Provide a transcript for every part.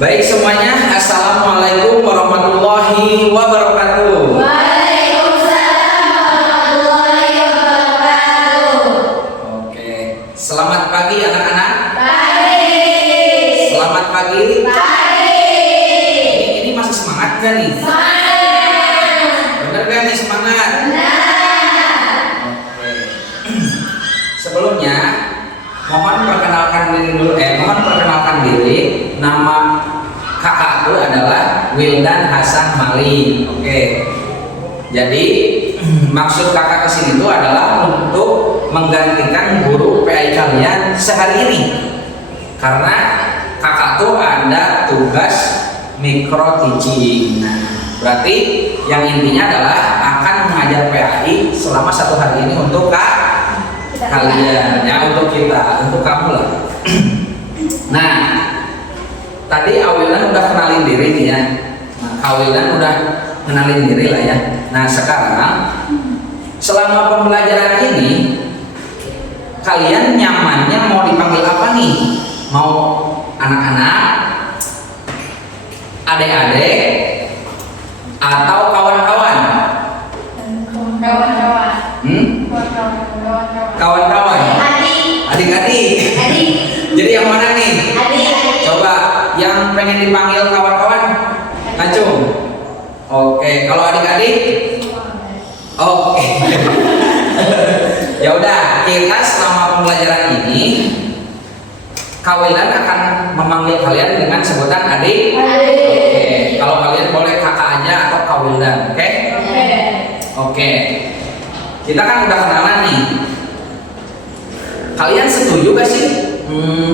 Baik semuanya, Assalamualaikum warahmatullahi wabarakatuh. Waalaikumsalam warahmatullahi wabarakatuh. Oke, selamat pagi anak-anak. Pagi. Selamat pagi. Pagi. Ini masih semangat gak nih? Semangat. Bener gak nih semangat? Benar. Oke. Sebelumnya, mohon perkenalkan diri. Nama kakakku adalah Wildan Hasan Mali. Oke. Jadi maksud kakak kesini itu adalah untuk menggantikan guru PI kalian sehari ini, karena kakak tuh ada tugas micro teaching. Nah, berarti yang intinya adalah akan mengajar PAI selama 1 hari ini untuk kalian, ya, untuk kita, untuk kamu lah. Nah, tadi Awilan udah kenalin diri nih ya. Nah, Awilan udah kenalin diri lah ya. Nah, sekarang selama pembelajaran ini kalian nyamannya mau dipanggil apa nih? Mau anak-anak, adik-adik, atau kawan-kawan? Kawan-kawan. Kawan-kawan. Adik-adik. Jadi yang mana nih? Coba yang pengen dipanggil kawan-kawan, ngacung. Oke, kalau adik-adik? Oke. Ya udah, kita selama pembelajaran ini Kawilan akan memanggil kalian dengan sebutan adik. Oke, kalau kalian boleh kakak aja atau Kawilan, oke? Oke. Kita kan udah kenalan nih. Kalian setuju gak sih?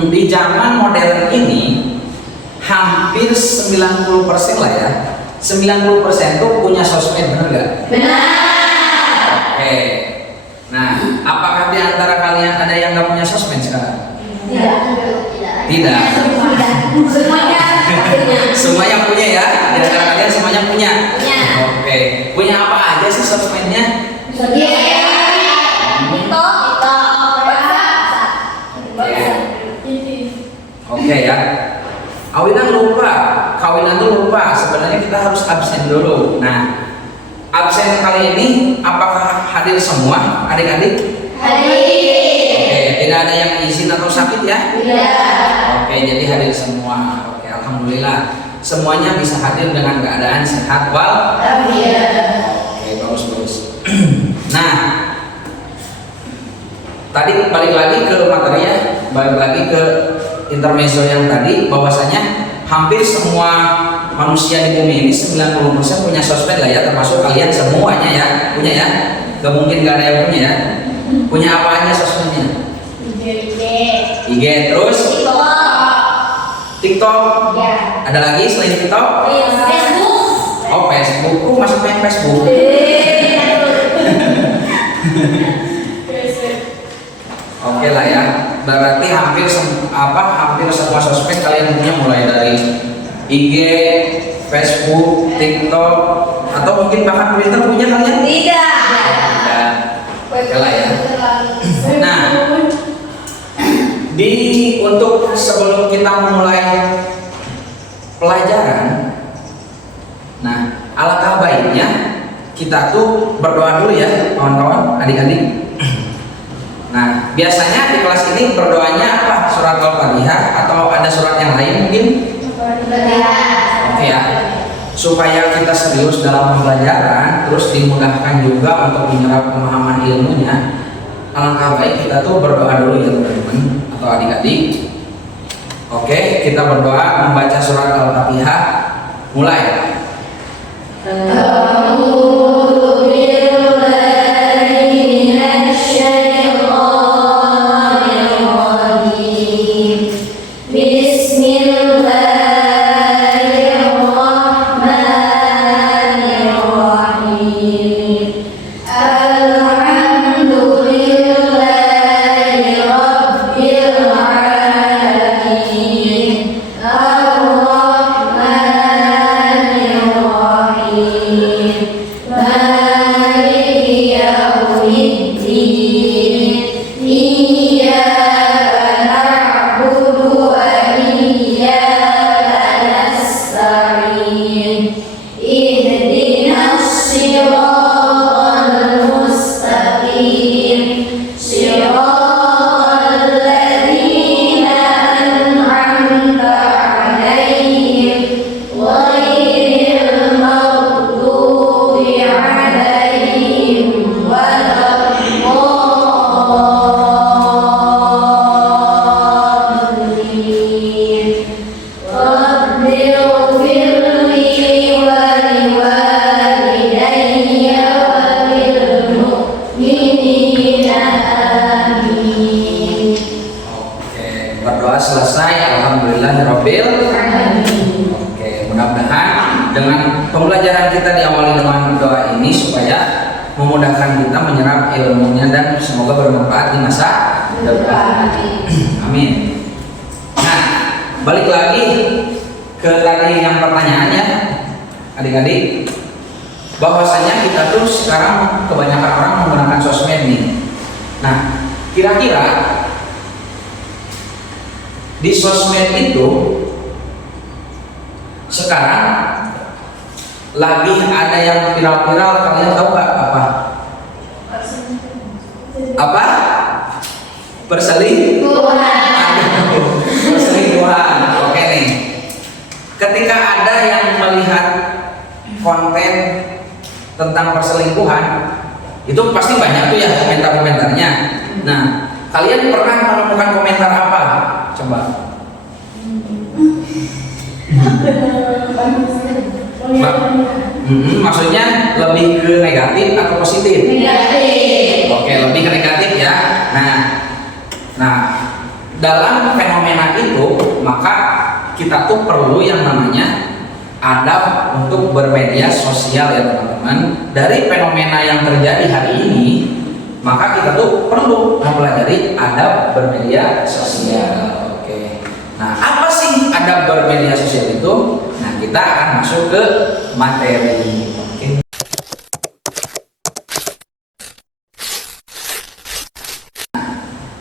Di zaman modern ini hampir 90% lah ya. 90% tuh punya sosmed, bener gak? Benar. Oke. Nah, apakah di antara kalian ada yang gak punya sosmed sekarang? Tidak. Semuanya. Semuanya punya ya? Di antara kalian semuanya punya? Punya. Oke. Punya apa aja sih sosmednya? Oke ya. Kawinan tuh lupa. Sebenarnya kita harus absen dulu. Nah, absen kali ini apakah hadir semua adik-adik? Oke, tidak ada yang izin atau sakit ya? Oke, jadi hadir semua. Oke, alhamdulillah. Semuanya bisa hadir dengan keadaan sehat wal. Oke, bagus. Nah, tadi balik lagi ke materi ya, balik lagi ke intermezzo yang tadi, bahwasanya hampir semua manusia di bumi ini 90% punya sosmed lah ya, termasuk kalian semuanya ya, punya ya. Gak mungkin gak ada yang punya ya. Punya apa aja sosmednya? IG, terus TikTok. Ada lagi selain TikTok? Oh, Facebook. Masuk main Facebook. Oke lah ya. Berarti hampir semua sosmed kalian punya, mulai dari IG, Facebook, TikTok, atau mungkin bahkan Twitter punya kalian? Tidak. Oke lah ya. Nah, untuk sebelum kita memulai pelajaran, nah, alangkah baiknya kita tuh berdoa dulu ya, kawan-kawan, adik-adik. Nah, biasanya di kelas ini berdoanya apa? Surat Al-Fatihah atau ada surat yang lain mungkin? Oke ya. Supaya kita serius dalam pembelajaran, terus dimudahkan juga untuk menyerap pemahaman ilmunya, alangkah baik kita tuh berdoa dulu ya teman-teman atau adik-adik. Oke, kita berdoa membaca surat Al-Fatihah. Mulai. Ar-Rahmanir Rahim. Rabbil Alamin. Oke, mudah-mudahan dengan pembelajaran kita diawali dengan doa ini supaya memudahkan kita menyerap ilmunya dan semoga bermanfaat di masa depan. Amin. Nah, balik lagi ke tadi yang pertanyaannya, adik-adik, bahwasanya kita tuh sekarang kebanyakan orang menggunakan sosmed nih. Nah, kira-kira di sosmed itu sekarang lagi ada yang viral-viral, kalian tahu nggak apa? Apa? Perselingkuhan. Perselingkuhan. Oke nih. Ketika ada yang melihat konten tentang perselingkuhan, itu pasti banyak tuh ya komentar-komentarnya. Nah, kalian pernah menemukan komentar apa? Coba. Maksudnya lebih ke negatif atau positif? Negatif. Oke, lebih ke negatif ya. Nah, dalam fenomena itu maka kita tuh perlu yang namanya adab untuk bermedia sosial ya teman-teman. Dari fenomena yang terjadi hari ini, maka kita tuh perlu mempelajari adab bermedia sosial. Oke. Nah, apa sih adab bermedia sosial itu? Nah, kita akan masuk ke materi. Oke.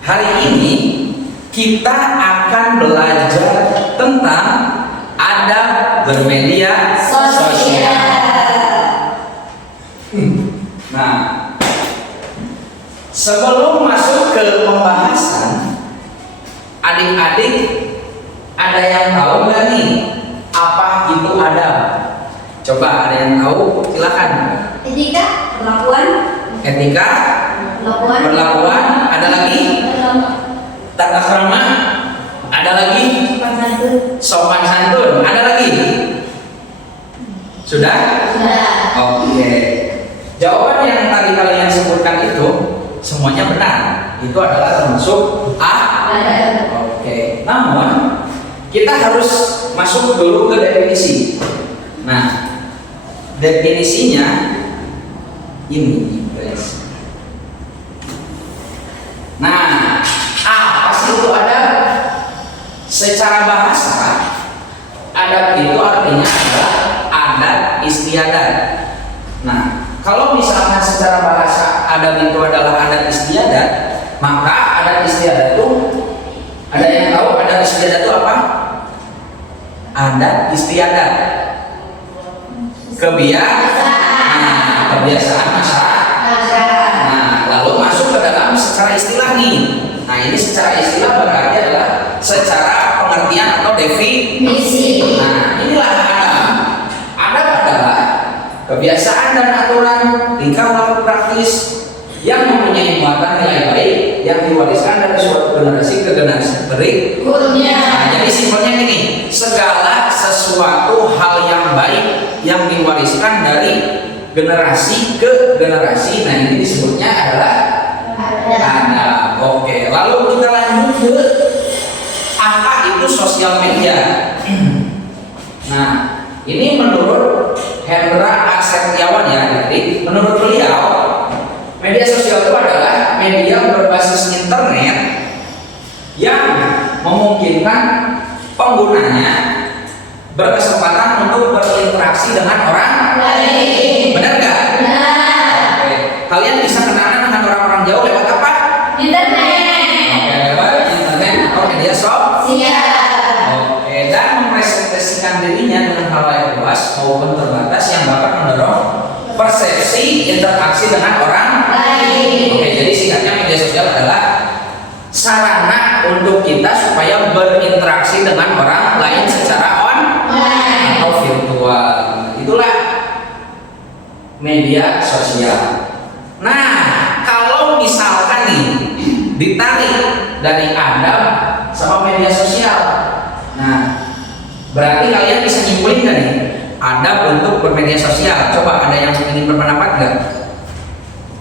Hari ini kita akan belajar tentang adab bermedia sosial. Nah, sebelum masuk ke pembahasan, adik-adik ada yang tahu nggak nih apa itu adab? Coba ada yang tahu? Silakan. Etika, perlakuan, Etika, perlakuan, ada lagi? Tata krama, ada lagi? Sopan santun, ada lagi? Sudah? Oke. Jawaban yang tadi kalian sebutkan itu semuanya benar. Itu adalah termasuk adab. Oke. Namun kita harus masuk dulu ke definisi. Nah, definisinya ini, guys. Nah, apa sih itu adab? Secara bahasa, adab itu artinya adalah adat istiadat. Nah, kalau misalnya secara bahasa adab itu adalah adat istiadat, maka adat istiadat itu, ada yang tahu adat istiadat itu apa? Adat istiadat, kebiasaan masyarakat. Nah, lalu masuk ke dalam secara istilah nih. Nah, ini secara istilah berarti adalah secara pengertian atau definisi. Nah, inilah adab. Adab adalah kebiasaan dan aturan, tingkah laku praktis yang mempunyai muatan nilai baik yang diwariskan dari suatu generasi ke generasi berikutnya. Nah, jadi simpelnya gini, segala sesuatu hal yang baik yang diwariskan dari generasi ke generasi. Nah, ini disebutnya adalah adab. Oke, lalu kita lanjut ke apa itu sosial media. Nah, ini menurut Hendra Setiawan ya, jadi menurut beliau media sosial itu adalah media berbasis internet yang memungkinkan penggunanya berkesempatan untuk berinteraksi dengan orang lain. Benar nggak? Benar. Oke. Kalian bisa kenalan dengan orang-orang jauh lewat apa? Internet. Oke, lewat internet atau media sosial. Oke, dan mempresentasikan dirinya dengan halayak luas maupun terbatas yang dapat mendorong persepsi interaksi dengan orang lain. Oke, jadi singkatnya media sosial adalah sarana untuk kita supaya berinteraksi dengan orang lain secara online atau virtual. Itulah media sosial. Nah, kalau misalkan nih ditarik dari adab sama media sosial, nah berarti kalian bisa nyimpulin kan nih adab untuk bermedia sosial. Coba ada yang ingin berpendapat nggak?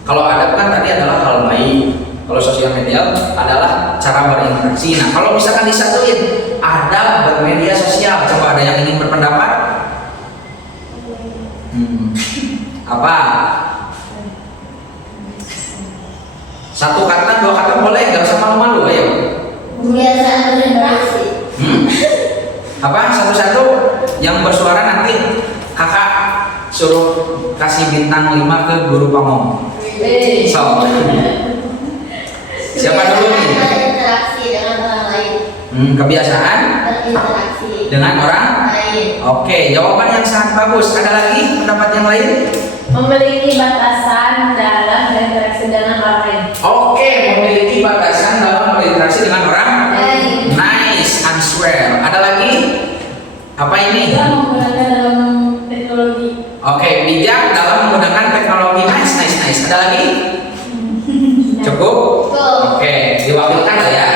Kalau adab kan tadi adalah hal baik, kalau sosial media adalah cara berinteraksi. Nah, kalau misalkan disatuin adab bermedia sosial? Coba ada yang ingin berpendapat? Apa? Satu kata, dua kata boleh, nggak usah malu-malu, ayo. Kebiasaan berinteraksi. Apa? Satu-satu yang bersuara nanti kakak suruh kasih bintang 5 ke guru pamong. So, siapa dulu nih? Berinteraksi dengan orang lain. Kebiasaan Berinteraksi dengan orang lain. Oke, jawaban yang sangat bagus. Ada lagi pendapat yang lain? Memiliki batasan dalam berinteraksi dengan orang lain. Oke, memiliki batasan dalam berinteraksi dengan orang Lain. Nice answer. Ada lagi? Apa ini? Kita menggunakan dalam teknologi. Oke, bijak dalam menggunakan teknologi. Nice, nice, nice. Ada lagi? Cukup? Cukup. Oke, diwakilkan lah ya.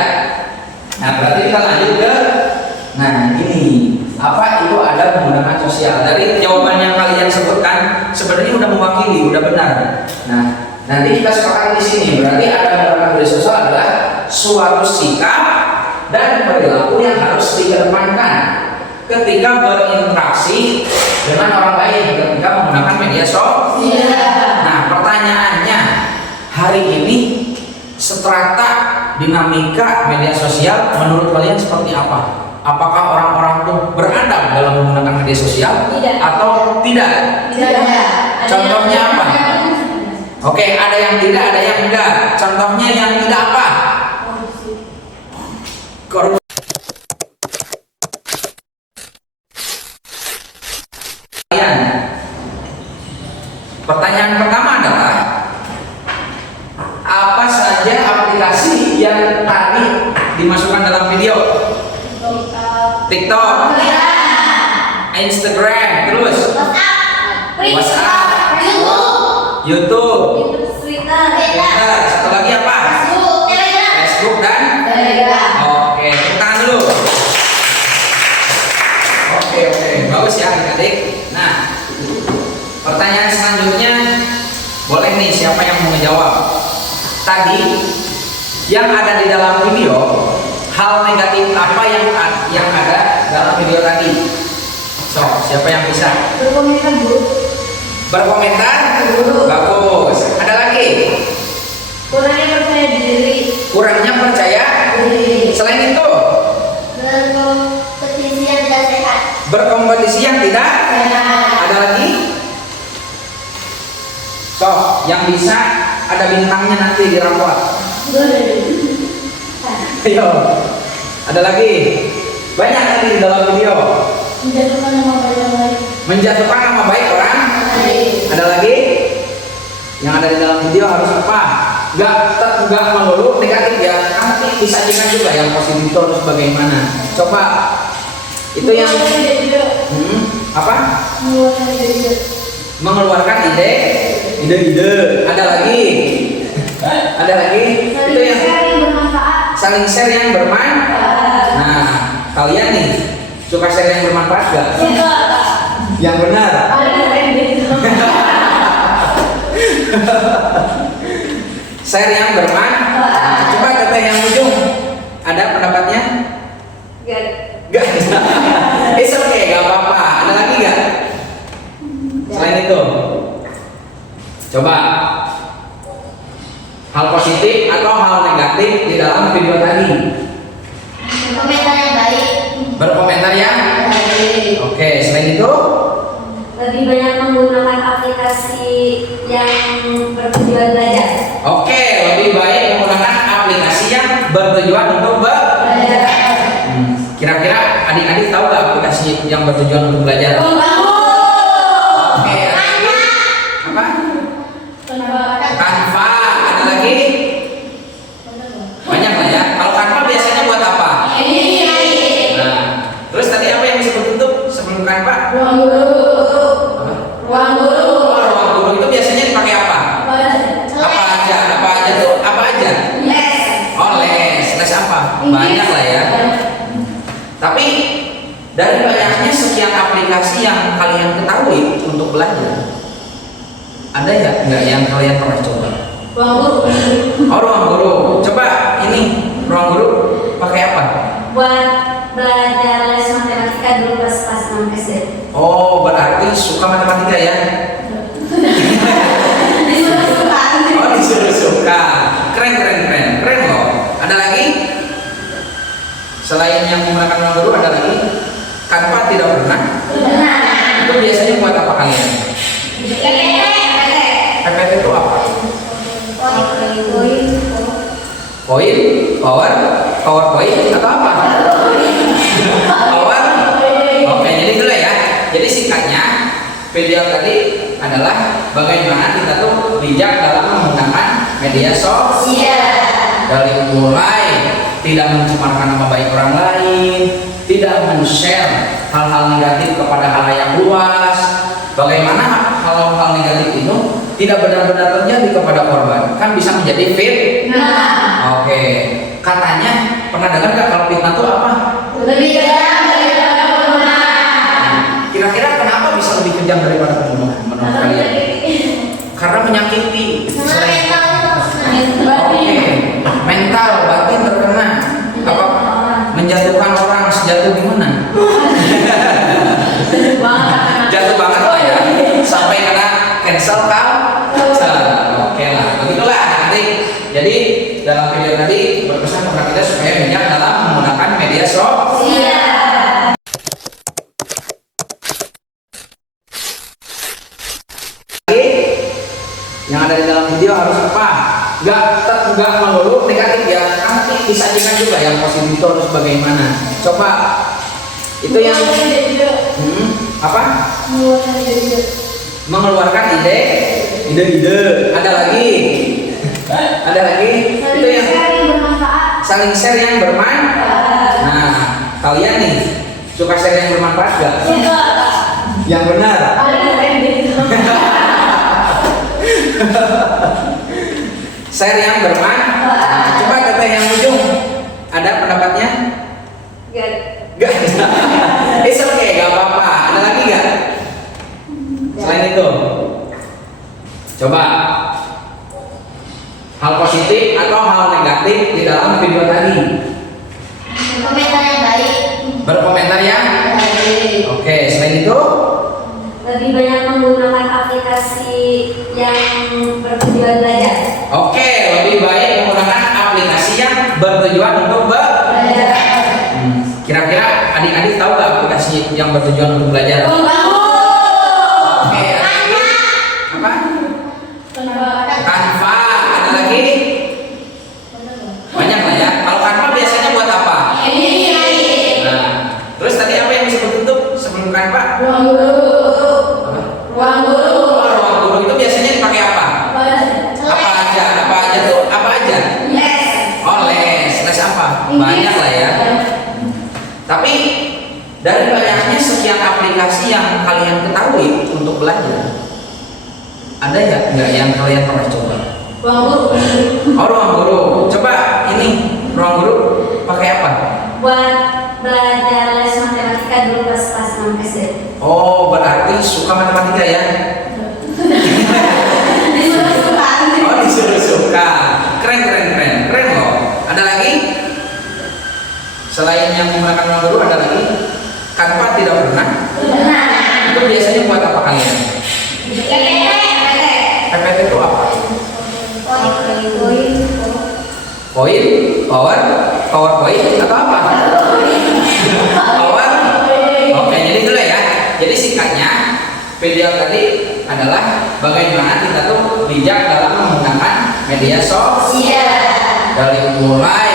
Nah, berarti kita lanjut ke ini. Apa itu ada menggunakan sosial? Dari jawaban yang kalian sebutkan sebenarnya udah mewakili, udah benar. Nah, nanti kita sepakat di sini. Berarti ada menggunakan media sosial adalah suatu sikap dan perilaku yang harus dikedepankan ketika berinteraksi dengan orang lain, ketika menggunakan media sosial. Nah, pertanyaannya hari ini strata dinamika media sosial menurut kalian seperti apa? Apakah orang-orang itu beradab dalam menggunakan media sosial Tidak. atau tidak? Tidak. Contohnya apa? Oke, ada yang tidak, ada yang enggak. Contohnya yang tidak apa? Korupsi. Pertanyaan pertama adalah apa saja aplikasi yang tadi dimasukkan dalam video? TikTok, Instagram, terus WhatsApp, YouTube, Twitter, satu lagi apa? Facebook dan oke, tepuk tangan dulu. Oke, bagus ya adik-adik. Nah, pertanyaan selanjutnya boleh nih siapa yang mau menjawab? Tadi yang ada di dalam video, hal negatif apa yang ada dalam video tadi? So, siapa yang bisa? Berkomentar buruk. Berkomentar? Bagus. Ada lagi? Kurangnya percaya diri. Kurangnya percaya? Selain itu? Berkompetisi yang tidak sehat. Berkompetisi yang tidak? Ada lagi? So, yang bisa ada bintangnya nanti di rapor. Ayo. Ada lagi? Banyak tadi di dalam video. Menjatuhkan nama baik orang lain. Menjatuhkan nama baik orang. Ada lagi? Yang ada di dalam video harus apa? Enggak melulu negatif ya. Nanti disajikan juga yang positif itu harus bagaimana. Coba itu yang apa? Mengeluarkan ide. Ada lagi? Ada lagi? Itu yang bermanfaat. saling share yang bermanfaat. Nah, kalian nih suka share yang bermanfaat gak? Yang benar. Share yang bermanfaat. Nah, coba teteh yang ujung. Ada pendapatnya? Gak. It's okay, gak apa-apa. Ada lagi gak? Selain itu, coba hal positif atau hal negatif di dalam video tadi. Komentar yang baik. Berkomentar ya. Oke, selain itu Lebih banyak menggunakan aplikasi yang bertujuan belajar. oke, lebih baik menggunakan aplikasi yang bertujuan untuk belajar. Kira-kira adik-adik tahu gak aplikasi yang bertujuan untuk belajar? Oke, apa? Canva. Ada lagi? Banyak lah ya. Kalau Canva biasanya buat apa? Nah, terus tadi apa yang disebut tutup sebelum Canva? Ruang guru. Apa? Ruang guru. Oh, ruang guru itu biasanya dipakai apa? Apa aja tuh? Apa aja? Oh, les apa? Banyak lah ya. Tapi dari banyaknya sekian aplikasi yang kalian ketahui untuk belajar, ada ya nggak yang kalian pernah coba? Ruang guru. Oh, ruang guru. Coba ini ruang guru pakai apa? Buat belajar berarti suka matematika ya? Disuruh suka. Oh, disuruh suka. Keren, keren, keren. Keren loh. Ada lagi? Selain yang menggunakan ruang guru ada lagi? Kanva tidak pernah. Benar. Itu biasanya buat apa kalian? PPT itu apa? Poin, PowerPoint atau apa? Power. Oke, jadi dulu ya. Jadi singkatnya video tadi adalah bagaimana kita tuh bijak dalam menggunakan media sosial. Dari mulai tidak mencemarkan nama baik orang lain, tidak men-share hal-hal negatif kepada halayak luas. Bagaimana hal-hal negatif itu tidak benar-benar terjadi kepada korban, kan bisa menjadi fitnah. Oke, katanya pernah dengar nggak kalau fitnah itu apa? Lebih kejam daripada pembunuhan. Kira-kira kenapa bisa lebih kejam daripada pembunuhan menurut kalian? Karena menyakiti. Oke, mental, batin terkena. Apa? Menjatuhkan orang sejatuh gimana? Jatuh banget lah ya, sampai kena cancel culture. Oke lah, begitulah nanti. Jadi dalam video tadi berpesan kepada kita supaya bijak dalam menggunakan media sosial. Yang ada di dalam video harus apa? Nggak melulu negatif ya. Nanti disajikan juga yang positif itu harus bagaimana. Coba itu yang apa? Mengeluarkan ide. Ada lagi. Itu yang saling share yang bermanfaat. Nah, kalian nih suka share yang bermanfaat gak? Yang benar. Share yang bermanfaat. Nah, coba teteh yang ujung. Ada pendapatnya? Gak. It's okay, gak apa-apa. Ada lagi gak? Selain itu, coba hal positif atau hal negatif di dalam video tadi. Komentar yang baik. Berkomentar ya. Oke, selain itu Lebih banyak menggunakan aplikasi yang bertujuan belajar. oke, lebih baik menggunakan aplikasi yang bertujuan untuk belajar. Kira-kira adik-adik tahu nggak aplikasi yang bertujuan untuk belajar? Oke, apa? Canva. Ada lagi? Banyak lah ya. Kalau Canva biasanya buat apa? Nah, terus tadi apa yang disebut untuk sebelum Canva? Ruang guru. Apa? Ruang guru. Oh, ruang guru itu biasanya dipakai apa? Apa aja tuh? Apa aja? Oh, les apa? Banyak lah ya. Tapi dari banyaknya sekian aplikasi yang kalian ketahui untuk belajar, ada nggak yang kalian pernah coba? Ruang guru. Oh, ruang guru. Coba ini ruang guru pakai apa? Buat belajar les matematika dulu pas kelas 6 SD. Oh, berarti suka matematika ya? Disuruh suka. Oh, disuruh suka. Keren loh. Ada lagi? Selain yang menggunakan ruang guru ada lagi? Kanva tidak pernah. Benar. Itu biasanya buat apa kalian? PPT itu apa? Poin, PowerPoint atau apa? Power. Oke, jadi dulu ya. Jadi singkatnya video tadi adalah bagaimana kita tuh bijak dalam menggunakan media sosial. Dari mulai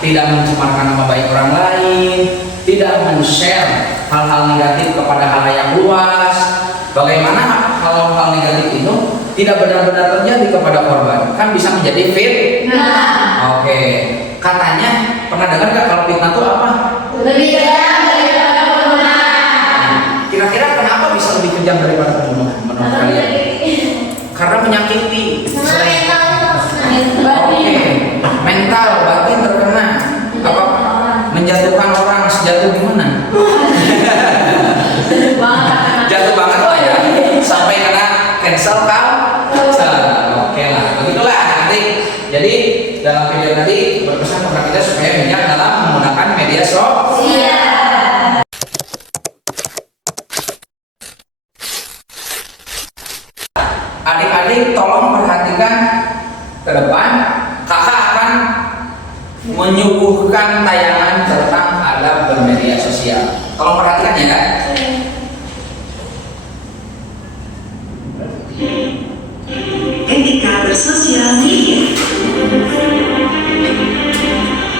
tidak mencemarkan nama baik orang lain, tidak men-share hal-hal negatif kepada halayak luas. Bagaimana hal-hal negatif itu tidak benar-benar terjadi kepada korban, kan bisa menjadi fitnah. Oke, katanya pernah dengar nggak kalau fitnah itu apa? Lebih kejam daripada pembunuhan. Kira-kira kenapa bisa lebih kejam daripada pembunuhan menurut kalian? Karena menyakiti. Oke, mental, batin terkena. Apa? Menjatuhkan orang sejatuh gimana? Jatuh banget lah ya, sampai kena cancel culture. Oke lah, begitulah nanti. Jadi dalam video tadi berpesan kepada kita supaya bijak dalam menggunakan media sosial. menyuguhkan tayangan tentang adab bermedia sosial. Tolong perhatikan ya. Etika bersosial media.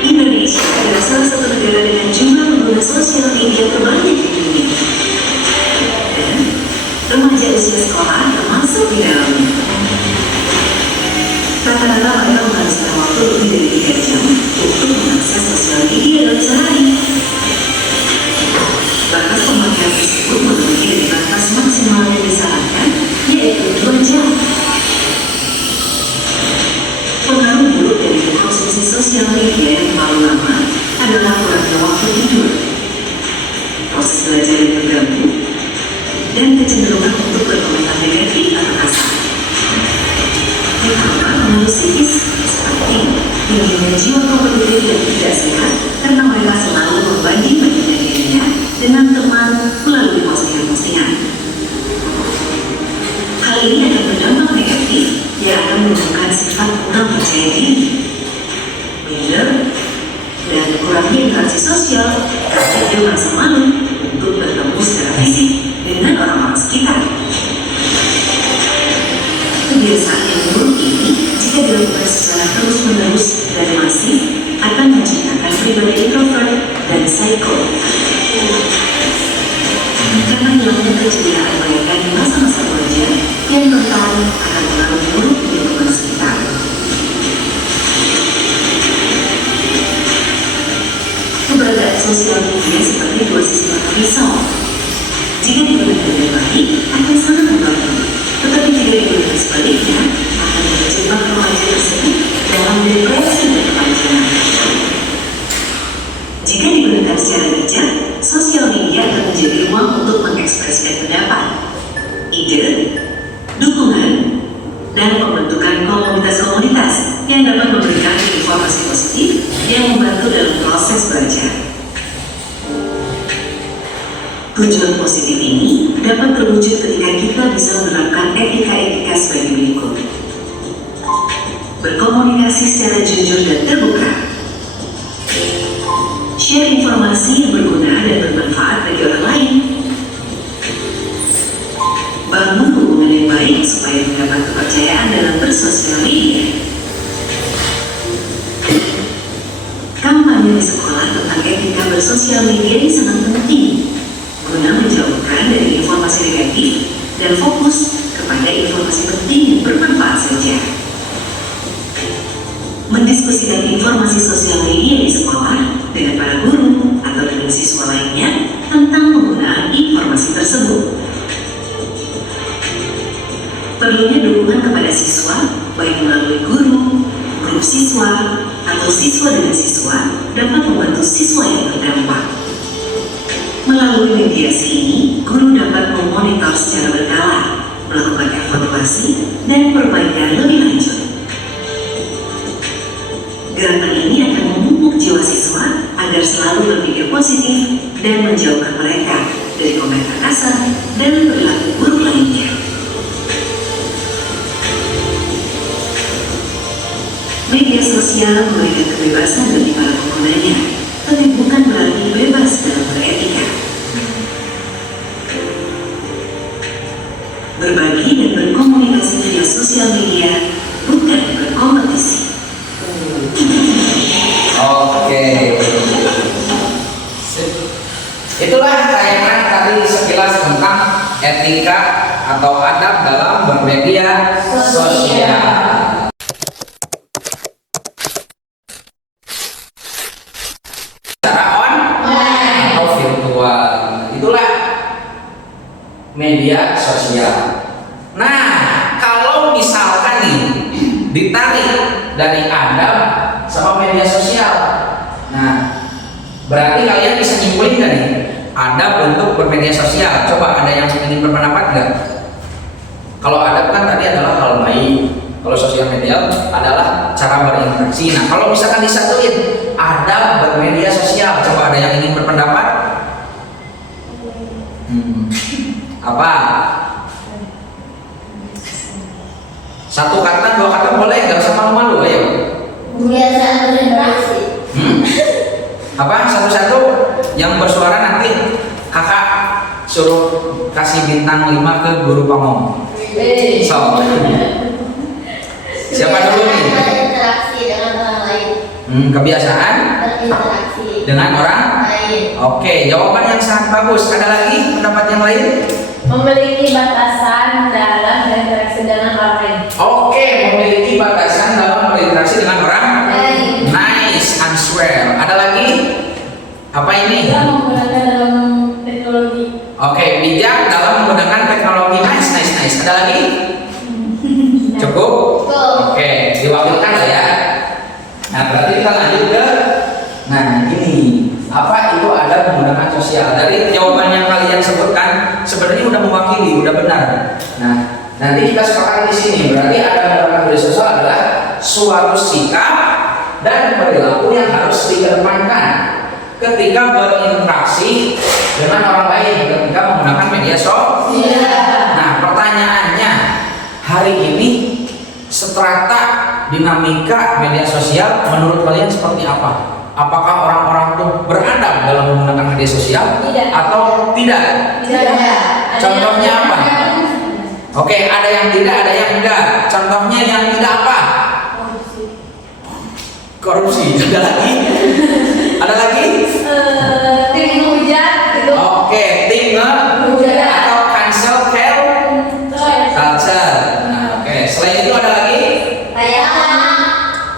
Indonesia adalah salah satu negara dengan jumlah pengguna sosial media terbanyak di dunia. Dan remaja usia sekolah termasuk di dalamnya. Rata-rata mereka menghabiskan waktu lebih dari 3 jam untuk mengakses sosial media dalam sehari. Batas pemakaian tersebut memiliki dari batas maksimal yang disarankan, yaitu 2 jam. Pengaruh buruk dari konsumsi sosial media yang terlalu lama adalah kurangnya waktu tidur, proses belajar yang terganggu, dan kecenderungan untuk berkomentar negatif atau kasar. Ditambah pengaruh psikis seperti tingginya jiwa kompetitif yang tidak sehat karena mereka selalu membanding-bandingkan dirinya dengan teman melalui postingan-postingan. Hal ini akan berdampak negatif yang akan menunjukkan sifat kurang percaya diri, minder, dan kurangnya interaksi sosial karena dia merasa malu untuk bertemu secara fisik dengan orang-orang sekitar. Kebiasaan yang buruk ini jika dilakukan secara terus-menerus dan masif akan menciptakan pribadi introvert dan psycho. Karena hilangnya keceriaan mereka di masa-masa remaja yang rentan akan pengaruh buruk di lingkungan sekitar. Keberadaan sosial media seperti dua sisi mata pisau. Jika digunakan dengan baik, akan sangat membantu. Tetapi jika digunakan sebaliknya, akan menjebak remaja tersebut dalam depresi dan kepanjangan. Jika digunakan secara bijak, sosial media akan menjadi ruang untuk mengekspresikan pendapat, ide, dukungan, dan pembentukan komunitas-komunitas yang dapat memberikan informasi positif yang membantu dalam proses belajar. Tujuan positif ini dapat terwujud ketika kita bisa menerapkan etika-etika sebagai berikut. Berkomunikasi secara jujur dan terbuka. Share informasi yang berguna dan bermanfaat bagi orang lain. Bangun hubungan yang baik supaya mendapat kepercayaan dalam bersosial media. Kampanye di sekolah tentang etika bersosial media ini sangat penting guna menjauhkan dari informasi negatif dan fokus kepada informasi penting yang bermanfaat saja. Mendiskusikan informasi sosial media di sekolah dengan para guru atau dengan siswa lainnya tentang penggunaan informasi tersebut. Perlunya dukungan kepada siswa, baik melalui guru, grup siswa, atau siswa dengan siswa dapat membantu siswa yang terdampak. Melalui mediasi ini, guru dapat memonitor secara berkala, melakukan evaluasi, dan perbaikan lebih lanjut. Gerakan ini akan memupuk jiwa siswa agar selalu berpikir positif dan menjauhkan mereka dari komentar kasar dan perilaku buruk lainnya. Media sosial memberikan kebebasan bagi para penggunanya, tapi bukan berarti bebas dalam beretika. Berbagi dan berkomunikasi via sosial media bukan berkompetisi. Oke. Itulah tayangan tadi sekilas tentang etika atau adab dalam bermedia sosial. Secara online atau virtual. Itulah media sosial. Nah, kalau misalkan nih ditarik dari adab sama media sosial, nah berarti kalian bisa nyimpulin nggak nih adab untuk bermedia sosial? Coba ada yang ingin berpendapat nggak? Kalau adab kan tadi adalah hal baik, kalau sosial media adalah cara berinteraksi. Nah, kalau misalkan disatuin adab bermedia sosial, coba ada yang ingin berpendapat? Apa? Satu kata, dua kata boleh, nggak usah malu-malu, ayo. Kebiasaan berinteraksi. Apa satu-satu yang bersuara nanti kakak suruh kasih bintang 5 ke guru pamong. So, siapa dulu nih? Berinteraksi dengan orang lain. Kebiasaan Berinteraksi dengan orang. lain. Oke, jawaban yang sangat bagus. Ada lagi pendapat yang lain? Memiliki batasan dalam berinteraksi dengan orang lain. Oke, memiliki batasan dalam berinteraksi dengan orang. Nice answer. Ada lagi? Apa ini? Kita menggunakan dalam teknologi. Oke, bijak dalam menggunakan teknologi. Nice, nice, nice. Ada lagi? Cukup? Cukup. Oke, diwakilkan lah ya. Nah, berarti kita lanjut ke. Nah, ini apa itu ada menggunakan sosial. Dari jawaban yang kalian sebutkan sebenarnya udah mewakili, udah benar. Nah, nanti kita sepakat di sini. Berarti ada menggunakan media sosial adalah suatu sikap dan perilaku yang harus dikedepankan ketika berinteraksi dengan orang lain, ketika menggunakan media sosial. Nah, pertanyaannya hari ini strata dinamika media sosial menurut kalian seperti apa? Apakah orang-orang itu beradab dalam menggunakan media sosial Tidak. atau tidak? Tidak. Contohnya apa? Oke, ada yang tidak, ada yang enggak. Contohnya yang tidak apa? Korupsi. Ada lagi? Ada lagi? Tim hujat gitu. Oke, tim atau cancel culture. Nah, oke. Selain itu ada lagi? Tayangan.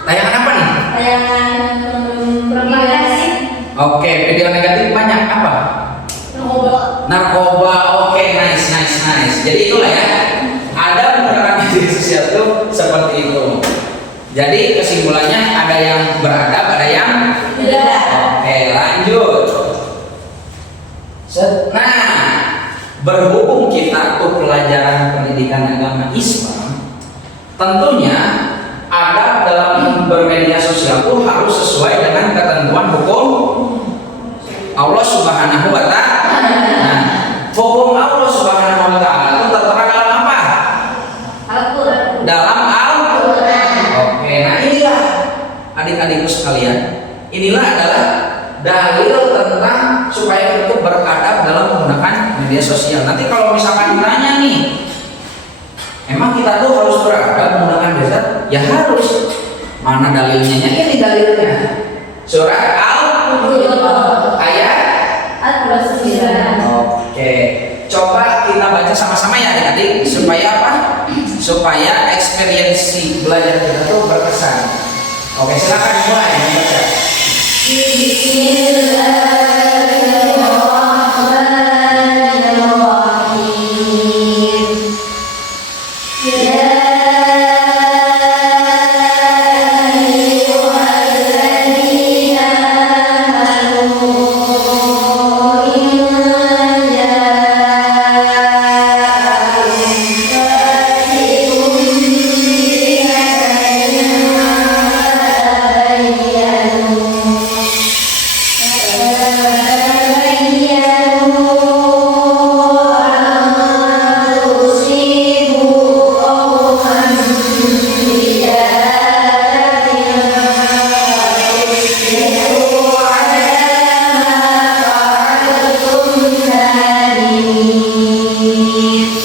Tayangan apa nih? Tayangan Berinteraksi. Oke, video negatif banyak apa? Narkoba. Oke, nice, nice, nice. Jadi itulah ya. Ada menggunakan media sosial itu seperti itu. Jadi kesimpulannya ada yang beradab, ada yang Tidak. Oke, lanjut. Nah, berhubung kita tuh pelajaran pendidikan agama Islam, tentunya ada dalam bermedia sosial tuh harus sesuai dengan ketentuan hukum Allah Subhanahu wa Ta'ala. Nah, hukum Allah Subhanahu wa Ta'ala itu tertera dalam apa? Al-Quran. Dalam Al-Quran. Oke, nah inilah adik-adikku sekalian, inilah adalah dalil tentang supaya kita beradab dalam menggunakan media sosial. Nanti kalau misalkan ditanya nih, emang kita tuh harus beradab menggunakan media? Ya harus. Mana dalilnya? Ini dalilnya. Surat ayat. Oke, coba kita baca sama-sama ya adik-adik supaya apa? Supaya experience belajar kita tuh berkesan. Oke, silakan mulai membaca.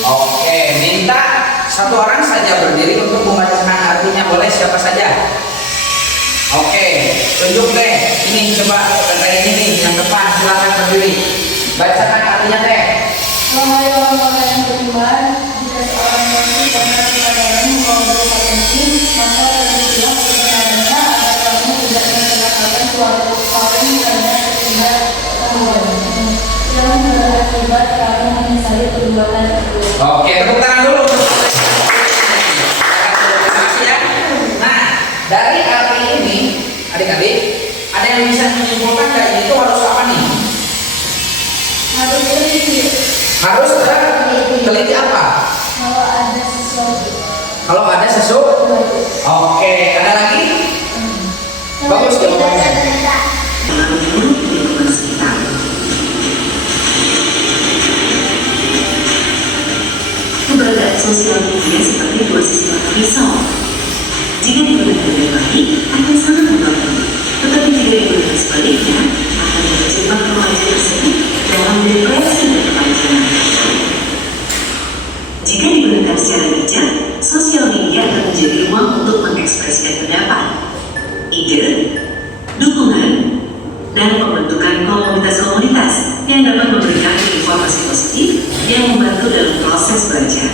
Oke, minta satu orang saja berdiri untuk membacakan artinya, boleh siapa saja. Oke, tunjuk deh. Ini coba kayak ini yang depan, silakan berdiri. Bacakan artinya deh. Wahai orang-orang yang beriman, jika seorang muslim pernah kepadamu mau berpotensi, maka berilah kebenarannya agar kamu tidak mengerjakan suatu paling karena akibat perbuatanmu. Yang berakibat kamu menyesali perbuatan itu. Oke, tepuk tangan dulu. Terima kasih ya. Nah, dari arti ini, adik-adik, ada yang bisa menyimpulkan kayak gitu harus apa nih? Harus teliti Harus teliti apa? kalau ada sesuatu. Kalau ada sesuatu. Oke, ada lagi? Bagus jawabannya. Pengaruh buruk di lingkungan sekitar. Keberadaan sosial media seperti dua sisi mata pisau. Jika digunakan dengan baik, akan sangat membantu. Tetapi jika digunakan sebaliknya, dukungan, dan pembentukan komunitas-komunitas yang dapat memberikan informasi positif yang membantu dalam proses belajar.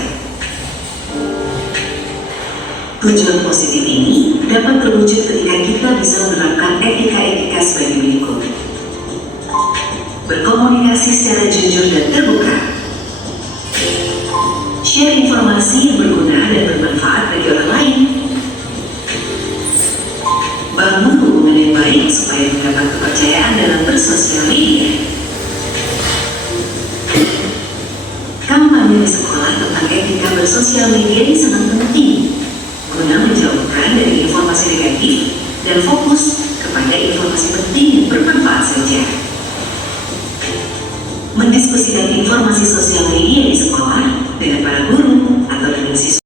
Tujuan positif ini dapat terwujud ketika kita bisa menerapkan etika-etika sebagai berikut. Berkomunikasi secara jujur dan terbuka. Share informasi yang berguna dan bermanfaat bagi orang lain. Bangun hubungan yang baik supaya mendapat kepercayaan dalam bersosial media. Kampanye di sekolah tentang etika bersosial media ini sangat penting guna menjauhkan dari informasi negatif dan fokus kepada informasi penting yang bermanfaat saja. Mendiskusikan informasi sosial media di sekolah dengan para guru atau dengan siswa.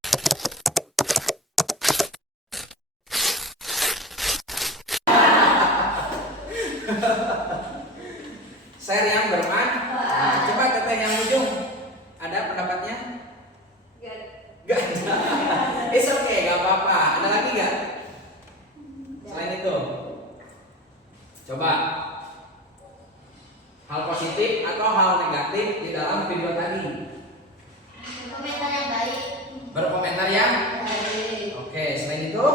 Share yang bermanfaat. Coba teteh yang ujung. Ada pendapatnya? Gak ada. It's okay, gak apa-apa. Ada lagi gak? Selain itu. Coba. Hal positif atau hal negatif di dalam video tadi. Komentar yang baik. Berkomentar ya? Baik. Oke, selain itu.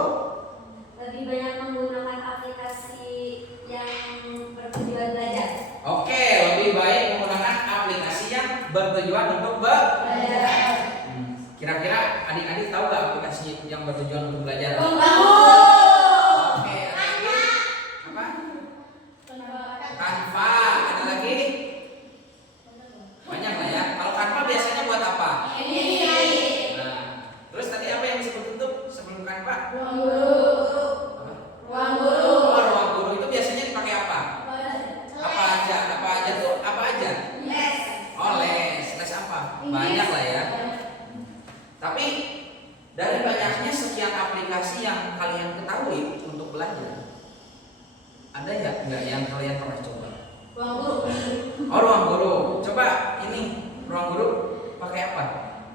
Lebih banyak menggunakan aplikasi yang bertujuan belajar. Oke, lebih baik menggunakan aplikasi yang bertujuan untuk Belajar. Kira-kira adik-adik tahu gak aplikasi yang bertujuan untuk belajar? Bangun. Oke, ada lagi? Apa? Canva. Ada lagi? Banyak lah ya. Kalau Canva biasanya buat apa? Nah, terus tadi apa yang disebut tutup sebelum Canva? Ruang guru. Apa? Ruang guru. Oh, ruang guru itu biasanya dipakai apa? Apa aja? Apa aja tuh? Apa aja? Yes. Oh, les apa? Banyak lah ya. Tapi dari banyaknya sekian aplikasi yang kalian ketahui untuk belajar, ada ya nggak yang kalian pernah coba? Ruang guru. Oh, ruang guru. Coba ini ruang guru pakai apa?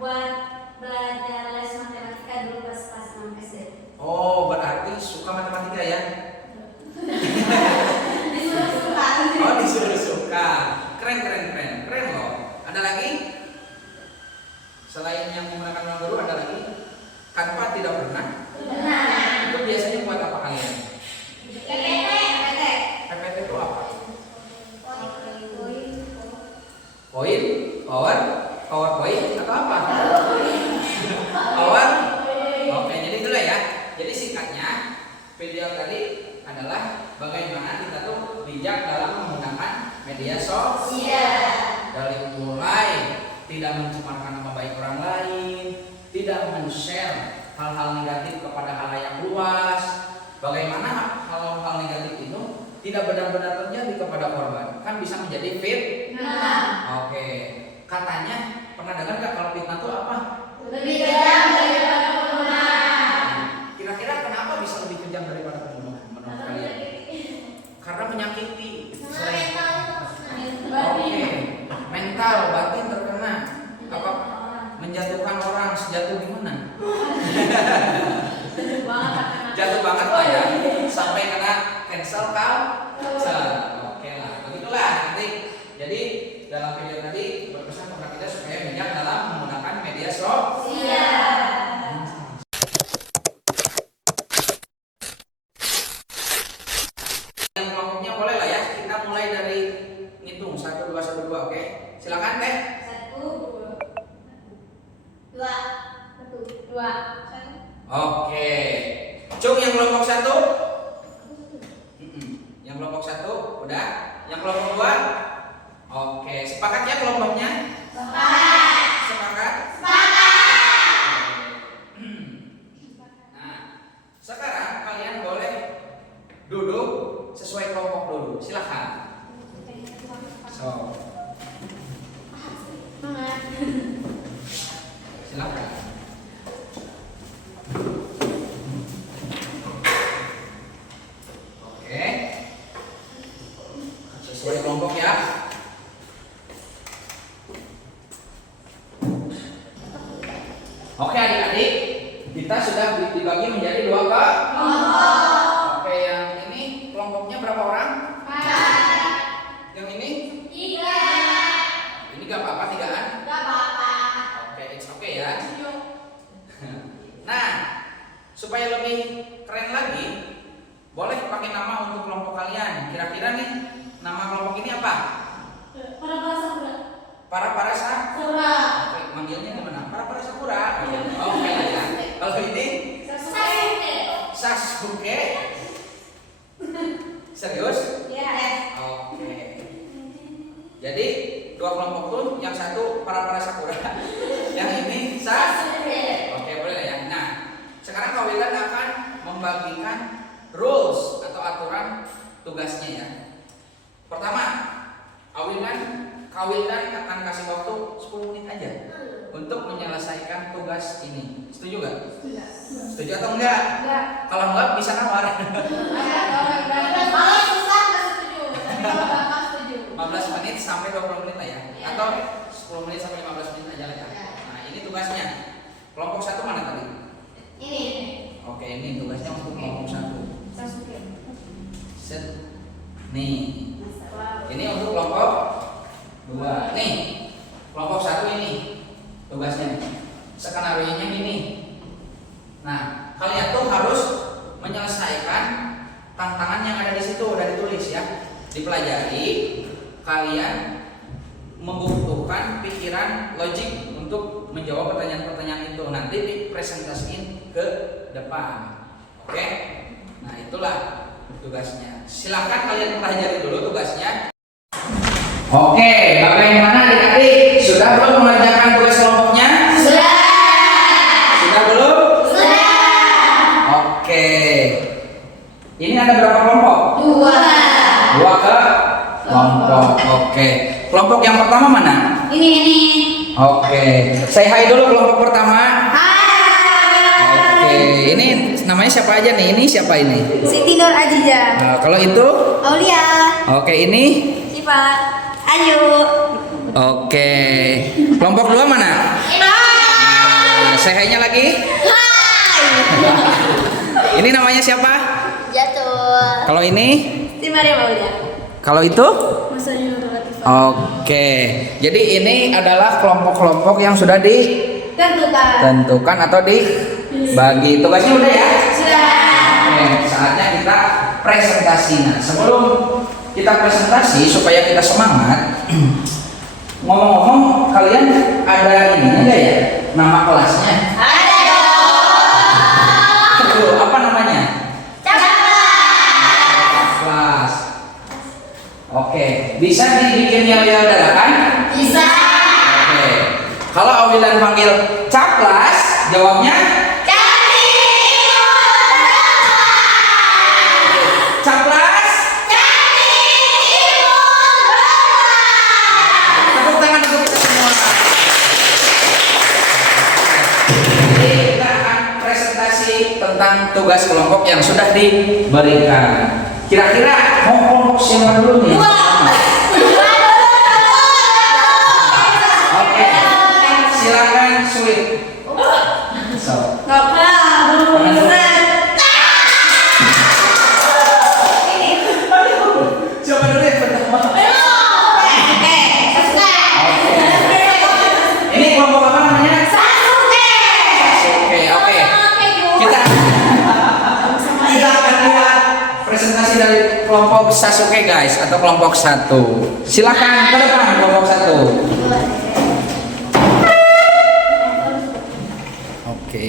Buat belajar les matematika dulu pas kelas 6 SD. Oh, berarti suka matematika ya? Disuruh suka. Oh, disuruh suka. Keren loh. Ada lagi? Selain yang menggunakan ruang guru ada lagi? Canva tidak pernah. Benar. Itu biasanya buat apa kalian? PPT. PPT itu apa? Poin. PowerPoint atau apa? Power. Oke, jadi itulah ya. Jadi singkatnya video tadi adalah bagaimana kita tuh bijak dalam menggunakan media sosial. Dari mulai tidak mencemarkan nama baik orang lain, tidak men-share hal-hal negatif kepada halayak luas. Bagaimana hal-hal negatif itu tidak benar-benar terjadi kepada korban, kan bisa menjadi fitnah. Oke, katanya pernah dengar nggak kalau fitnah itu apa? Lebih kejam daripada pembunuhan. Kira-kira kenapa bisa lebih kejam daripada pembunuhan menurut kalian? Karena menyakiti. Oke, mental, batin terkena. Apa? Menjatuhkan orang, sejatuh gimana? Jatuh banget lah ya, sampai kena cancel culture. Oke lah, begitulah nanti. Jadi dalam video tadi berpesan kepada kita supaya bijak dalam menggunakan media sosial. Yang kelompoknya boleh lah ya, kita mulai dari ngitung 1, 2, 1, 2, oke? Silakan teh. 1, 2, 2. Oke. Cung yang kelompok 1. Yang kelompok 1 udah. Yang kelompok 2. Oke, sepakat ya kelompoknya? Sepakat. Nah, sekarang kalian boleh duduk sesuai kelompok dulu. Silakan. So, silakan. Oke. Sesuai Kelompoknya berapa orang? 4. Yang ini? 3. Ini gak apa-apa tigaan? Gak apa-apa. Oke, it's okay ya. Nah, supaya lebih keren lagi, boleh pakai nama untuk kelompok kalian. Kira-kira nih, nama kelompok ini apa? Para sakura. Oke, manggilnya gimana? Para sakura. Oke ya. Kalau ini Sasuke. Serius? Ya. Oke. Jadi dua kelompok tuh, yang satu para sakura, yang ini Sasuke. Oke, boleh ya. Nah, sekarang Kawilan akan membagikan rules atau aturan tugasnya ya. Pertama, Kawilan akan kasih waktu 10 menit aja untuk menyelesaikan tugas ini. Setuju gak? Setuju atau enggak? Enggak. Kalau enggak bisa nawar. Kalau susah nggak setuju, tapi kalau gampang setuju. 15 menit sampai 20 menit lah ya. Iya. Atau 10 menit sampai 15 menit aja lah ya. Iya. Nah, ini tugasnya. Kelompok satu mana tadi? Ini. Oke, ini tugasnya untuk kelompok satu. Sasuke. Set. Nih. Wow. Ini untuk kelompok 2. Nih. Kelompok satu ini tugasnya. Skenario-nya gini. Nah, kalian tuh harus menyelesaikan tantangan yang ada di situ, udah ditulis ya. Dipelajari, kalian membutuhkan pikiran logik untuk menjawab pertanyaan-pertanyaan itu. Nanti dipresentasiin ke depan. Oke? Nah, itulah tugasnya. Silakan kalian pelajari dulu tugasnya. Oke, bagaimana adik-adik? Sudah belum mengerjakan tugas kelompoknya? Sudah. Sudah belum? Sudah. Oke. Ini ada berapa kelompok? 2. 2 ke kelompok. Oke. Kelompok yang pertama mana? Ini. Oke. Say hi dulu kelompok pertama. Hai. Oke. Ini namanya siapa aja nih? Ini siapa ini? Siti Nur Aziza. Nah, kalau itu? Aulia. Oke, ini? Siva. Ayu. Oke. Kelompok 2 mana? Nah, say hi-nya lagi. Hai. Ini namanya siapa? Jatuh. Kalau ini? Si Maria Aulia. Kalau itu? Masa Yura Latifah. Oke. Jadi ini adalah kelompok-kelompok yang sudah ditentukan atau dibagi. Tugasnya udah ya? Sudah. Oke, saatnya kita presentasi. Nah, sebelum kita presentasi supaya kita semangat, ngomong-ngomong kalian ada ininya enggak ya? Nama kelasnya? Ada dong. Tuh, apa namanya? Kelas. Oke, bisa dibikin yel-yel dadakan? Bisa. Oke. Kalau Awilan panggil Caplas, jawabnya Caplas. Tepuk tangan untuk kita semua. Jadi kita akan presentasi tentang tugas kelompok yang sudah diberikan. Kira-kira mau kelompok siapa dulu nih? Oke, silakan Sweet. So, coba dulu yang pertama. Ini kelompok apa namanya? Oke, oke. Kita akan lihat presentasi dari kelompok Sasuke guys, atau kelompok 1. Silakan ke depan kelompok 1. Oke.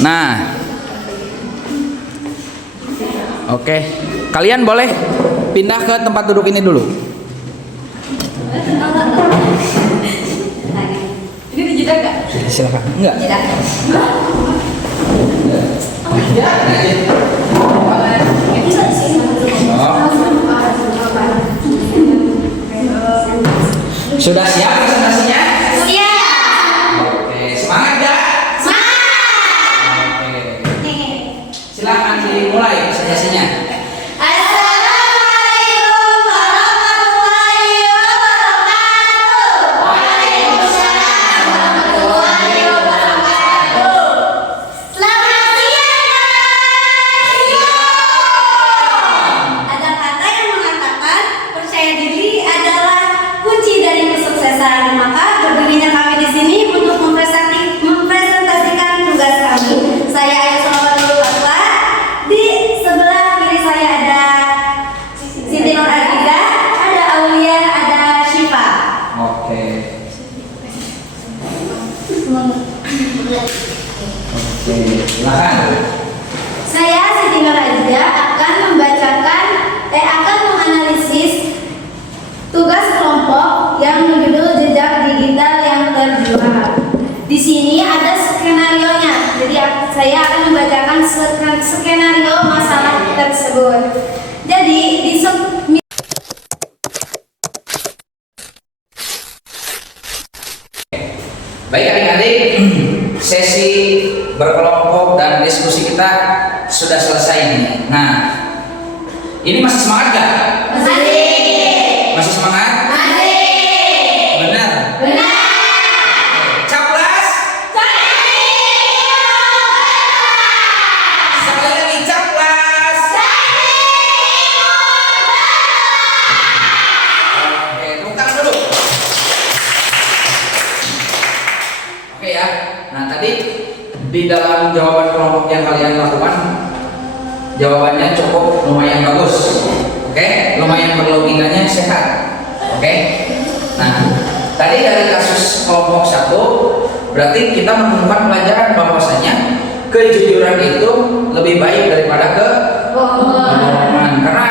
Nah. Oke. Kalian boleh pindah ke tempat duduk ini dulu. Ini dijeda nggak? Silakan. Enggak. Jeda. Bisa di sini. Sudah siap presentasinya? Sudah. Oke, semangat ya? Semangat. Oke. Silakan dimulai presentasinya. Assalamualaikum warahmatullahi wabarakatuh. Waalaikumsalam warahmatullahi wabarakatuh. Selamat siang guys. Baik adik-adik, sesi berkelompok dan diskusi kita sudah selesai nih. Nah, ini masih semangat gak? Masih semangat? Benar? Caplas? Sekali lagi caplas. Oke, tepuk tangan dulu. Oke ya. Nah, tadi di dalam jawaban kelompok yang kalian lakukan, jawabannya cukup lumayan bagus. Oke, lumayan berlogikanya sehat. Oke. Nah, tadi dari kasus kelompok 1 berarti kita menemukan pelajaran bahwasanya kejujuran itu lebih baik daripada kebohongan. Karena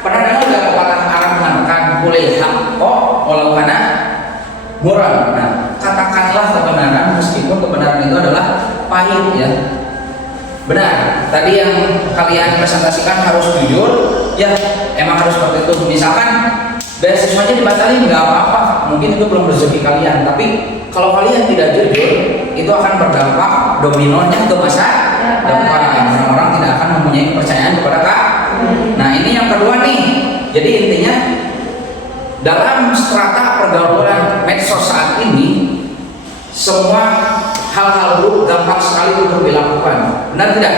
pernah dengar nggak pepatah Arab mengatakan kulil haqqo walau kana murran. Nah, katakanlah kebenaran meskipun kebenaran itu adalah pahit ya. Benar, tadi yang kalian presentasikan harus jujur, ya emang harus seperti itu. Misalkan beasiswanya dibatalin nggak apa-apa, mungkin itu belum rezeki kalian. Tapi kalau kalian tidak jujur, itu akan berdampak dominonya ke masa depan. Orang-orang tidak akan mempunyai kepercayaan kepada Kak. Nah ini yang kedua nih. Jadi intinya dalam strata pergaulan medsos saat ini, semua hal-hal buruk gampang sekali untuk dilakukan. Benar tidak?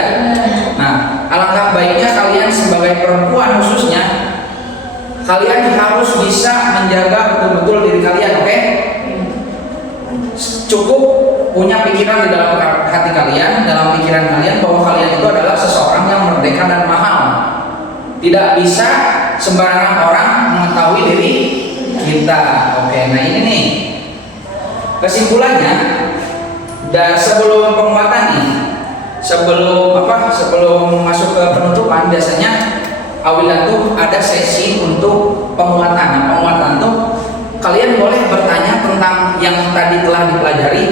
Nah, alangkah baiknya kalian sebagai perempuan khususnya, kalian harus bisa menjaga betul-betul diri kalian, oke? Cukup punya pikiran di dalam hati kalian, dalam pikiran kalian bahwa kalian itu adalah seseorang yang merdeka dan mahal. Tidak bisa sembarangan orang mengetahui diri kita. Oke, nah ini nih kesimpulannya. Dan sebelum penguatan nih, sebelum masuk ke penutupan, biasanya awilan tuh ada sesi untuk penguatan. Nah, penguatan tuh kalian boleh bertanya tentang yang tadi telah dipelajari.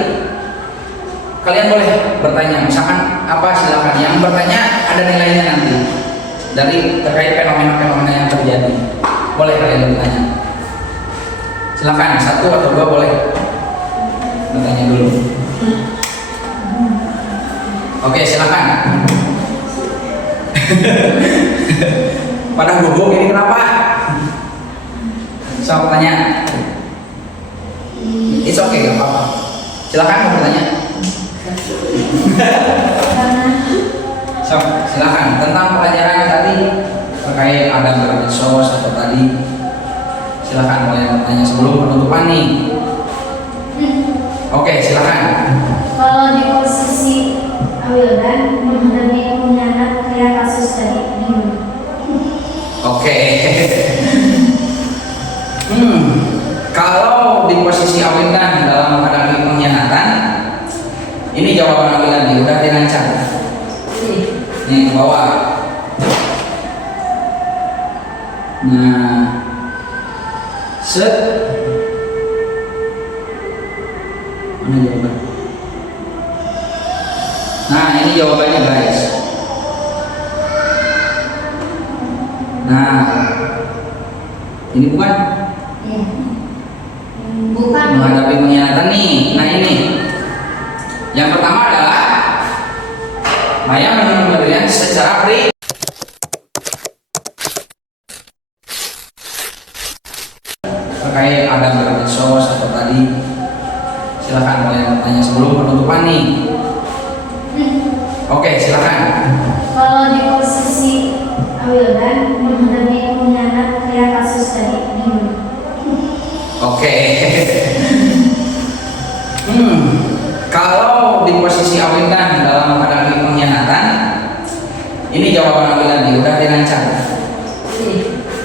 Kalian boleh bertanya, misalkan apa, silakan. Yang bertanya ada nilainya nanti dari terkait fenomena-fenomena yang terjadi. Boleh kalian bertanya. Silakan, 1 atau 2 boleh bertanya dulu. Oke, silakan. Pada gugup ini kenapa? Soal tanya. It's okay, gak apa-apa. Silakan mau bertanya. So, silakan tentang pelajaran tadi terkait ada bermedsos atau tadi. Silakan kalian bertanya sebelum penutupan nih. Oke, silakan. Kalau di posisi Wildan menghadapi pengkhianat kayak kasus tadi gimana? Oke. Kalau di posisi Awindan dalam menghadapi pengkhianatan, ini jawaban Awindan nih, udah dirancang. Nih ke bawah. Nah, set. Mana jawaban? Nah, ini jawabannya guys. Nah, ini bukan? Ya. Bukan. Menghadapi pengkhianatan nih. Nah ini. Yang pertama adalah Maya menyuruh pemberian secara terkait ada bermedsos atau tadi. Silakan kalian bertanya sebelum penutupan nih. Oke, silakan. Kalau di posisi Wildan menghadapi pengkhianat kayak kasus tadi gimana? Oke. Kalau di posisi Awindan dalam menghadapi pengkhianatan, ini jawaban Awindan nih, udah dirancang.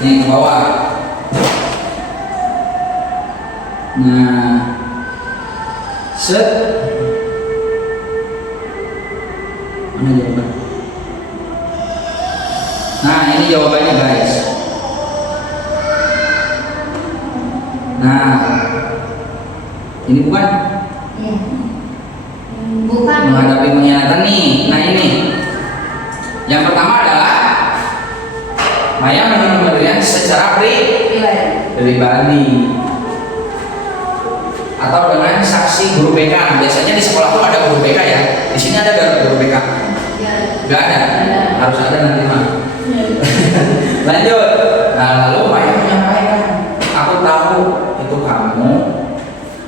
Nih ke bawah. Nah, set. Mana jawaban? Nah, ini jawabannya guys. Nah, ini bukan? Ya. Bukan. Menghadapi pengkhianatan nih. Nah ini. Yang pertama adalah Maya menyuruh pemberian secara pribadi. atau dengan saksi guru BK. Nah, biasanya di sekolah tuh ada guru BK ya. Di sini ada guru BK? Nggak ada. Harus ada nanti mah. Lanjut. Nah, lalu Maya menyampaikan, aku tahu itu kamu,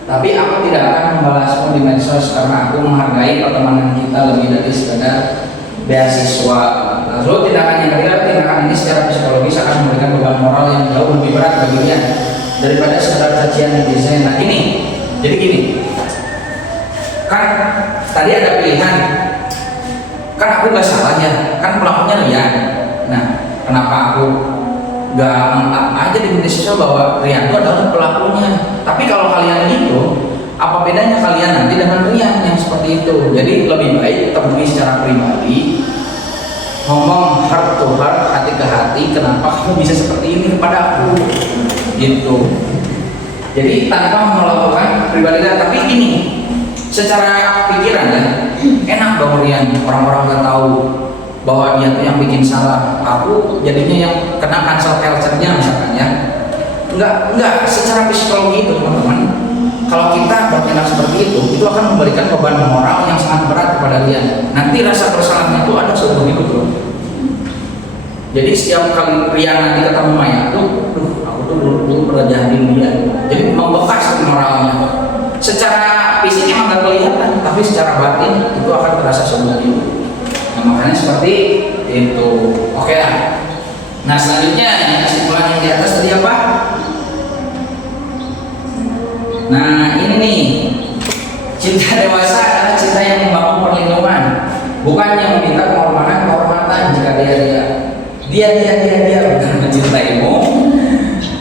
tapi aku tidak akan membalasmu di medsos karena aku menghargai pertemanan kita lebih dari sekedar beasiswa. Lalu tindakan ini secara psikologis akan memberikan beban moral yang jauh lebih berat baginya daripada sekedar cacian netizen. Nah jadi gini, kan tadi ada pilihan, kan aku gak salah ya, kan pelakunya Rian. Nah, kenapa aku gak mengap aja di media sosial bahwa Rian itu adalah pelakunya? Tapi kalau kalian gitu, apa bedanya kalian nanti dengan Rian yang seperti itu? Jadi lebih baik temui secara pribadi, ngomong heart to heart, hati ke hati, kenapa kamu bisa seperti ini kepada aku, gitu. Jadi tanpa melakukan pribadi, tapi ini secara pikiran ya, enak dong Rian, orang-orang nggak tahu bahwa dia tuh yang bikin salah, aku jadinya yang kena cancel culture-nya misalkan ya. Enggak, secara psikologi itu teman-teman, kalau kita bertindak seperti itu akan memberikan beban moral yang sangat berat kepada dia. Nanti rasa bersalahnya itu ada seumur hidup loh. Jadi setiap kali Rian nanti ketemu Maya tuh, aku tuh dulu pernah jahatin dia. Jadi membekas moralnya. Secara fisik emang nggak kelihatan, tapi secara batin itu akan terasa seumur hidup. Nah, makanya seperti itu. Oke lah. Nah selanjutnya yang kesimpulan yang di atas tadi apa? Nah ini nih, cinta dewasa adalah cinta yang membangun perlindungan, bukan yang meminta kehormatan jika dia bukan mencintaimu.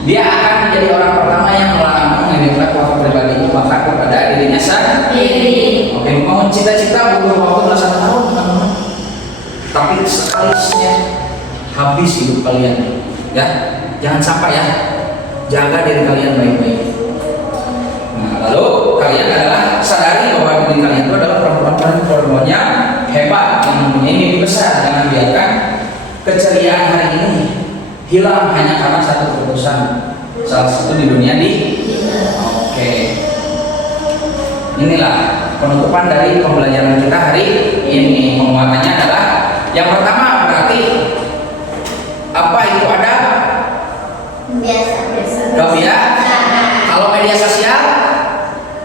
Dia akan menjadi orang pertama yang melarangmu menginfak waktu pribadimu bahkan kepada dirinya sendiri. Oke, mau cita-cita butuh waktu belasan tahun teman-teman, tapi sekalinya habis hidup kalian ya. Jangan sampai ya, jaga diri kalian baik-baik. Nah, lalu kalian adalah sadari bahwa diri kalian itu adalah perempuan-perempuannya hebat yang mempunyai mimpi besar. Jangan biarkan keceriaan hari ini hilang hanya karena satu keputusan, salah satu di dunia Oke. Inilah penutupan dari pembelajaran kita hari ini. Penguatannya adalah yang pertama, berarti apa itu ada? Biasa. Kalau media sosial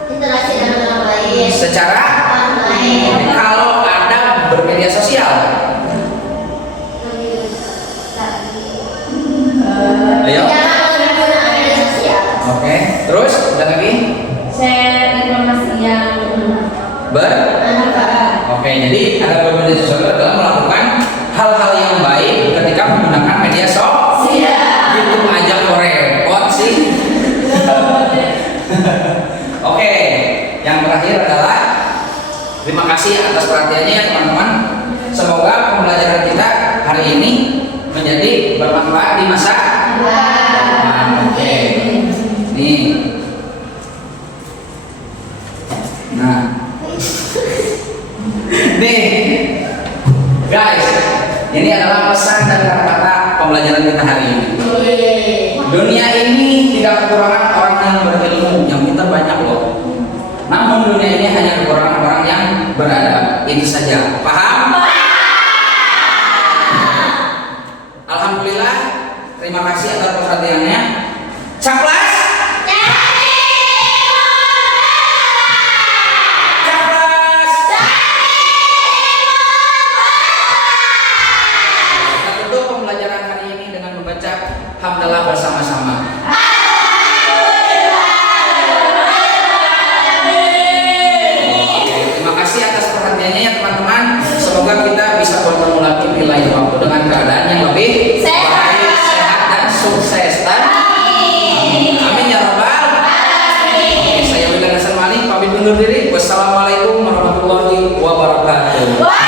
Interaksi dengan orang lain. secara kalau ada bermedia sosial. Ayo. Oke. Terus ada lagi? Share informasi yang Oke, jadi ada bermedia sosial adalah melakukan hal-hal yang baik ketika menggunakan media sosial. Gitu aja kok repot sih. Oke, yang terakhir adalah terima kasih atas perhatiannya ya teman-teman. Semoga pembelajaran kita hari ini menjadi bermanfaat di masa depan. Oke. Nih. Nah. Nih. Guys, ini adalah pesan dan kata-kata pembelajaran kita hari ini. Dunia ini tidak kekurangan orang yang berilmu, yang pintar banyak loh. Namun dunia ini hanya kekurangan orang yang beradab. Itu saja. Paham? Alhamdulillah. Terima kasih atas perhatiannya. Caplas. Kita tutup pembelajaran hari ini dengan membaca hamdalah bersama-sama. Terima kasih atas perhatiannya ya teman-teman. Semoga kita bisa bertemu lagi di lain waktu dengan keadaan yang lebih baik, sehat dan sukses. Amin ya rabbal alamin. Saya Wildan Hasan Malik pamit undur diri. Wassalamualaikum warahmatullahi wabarakatuh.